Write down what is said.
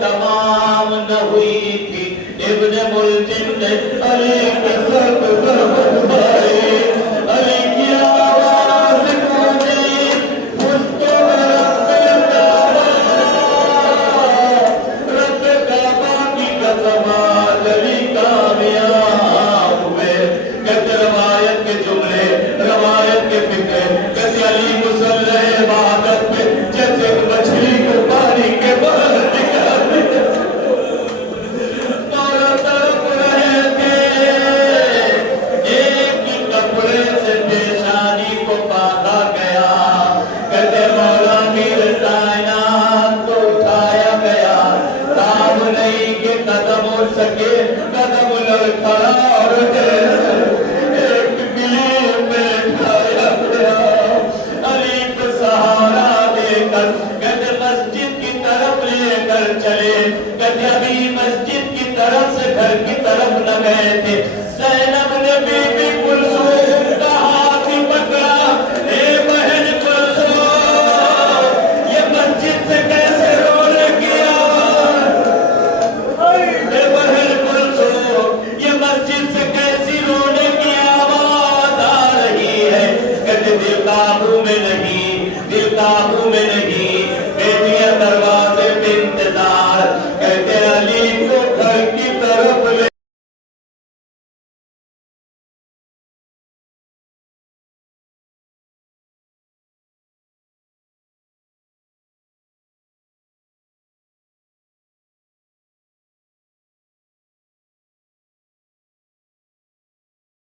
تمام نہ ہوئی تھی ابن ملجم نے علی کے سر پر ضربت ماری علی کی آواز گونجی مجھ رب کعبہ کی قسم علی کامیاب ہوئے کہتے روایت کے جملے روایت کے فکر کہتے علی مسلح عبادت پہ جیسے مچھلی کو پانی کے باہر قدم لڑکھڑا اور ایک گلی میں کھایا گیا علی کو سہارا دے کر کہتے مسجد کی طرف لے کر چلے کہتے ابھی مسجد کی طرف سے گھر کی طرف نہ گئے تھے زینب نے بھی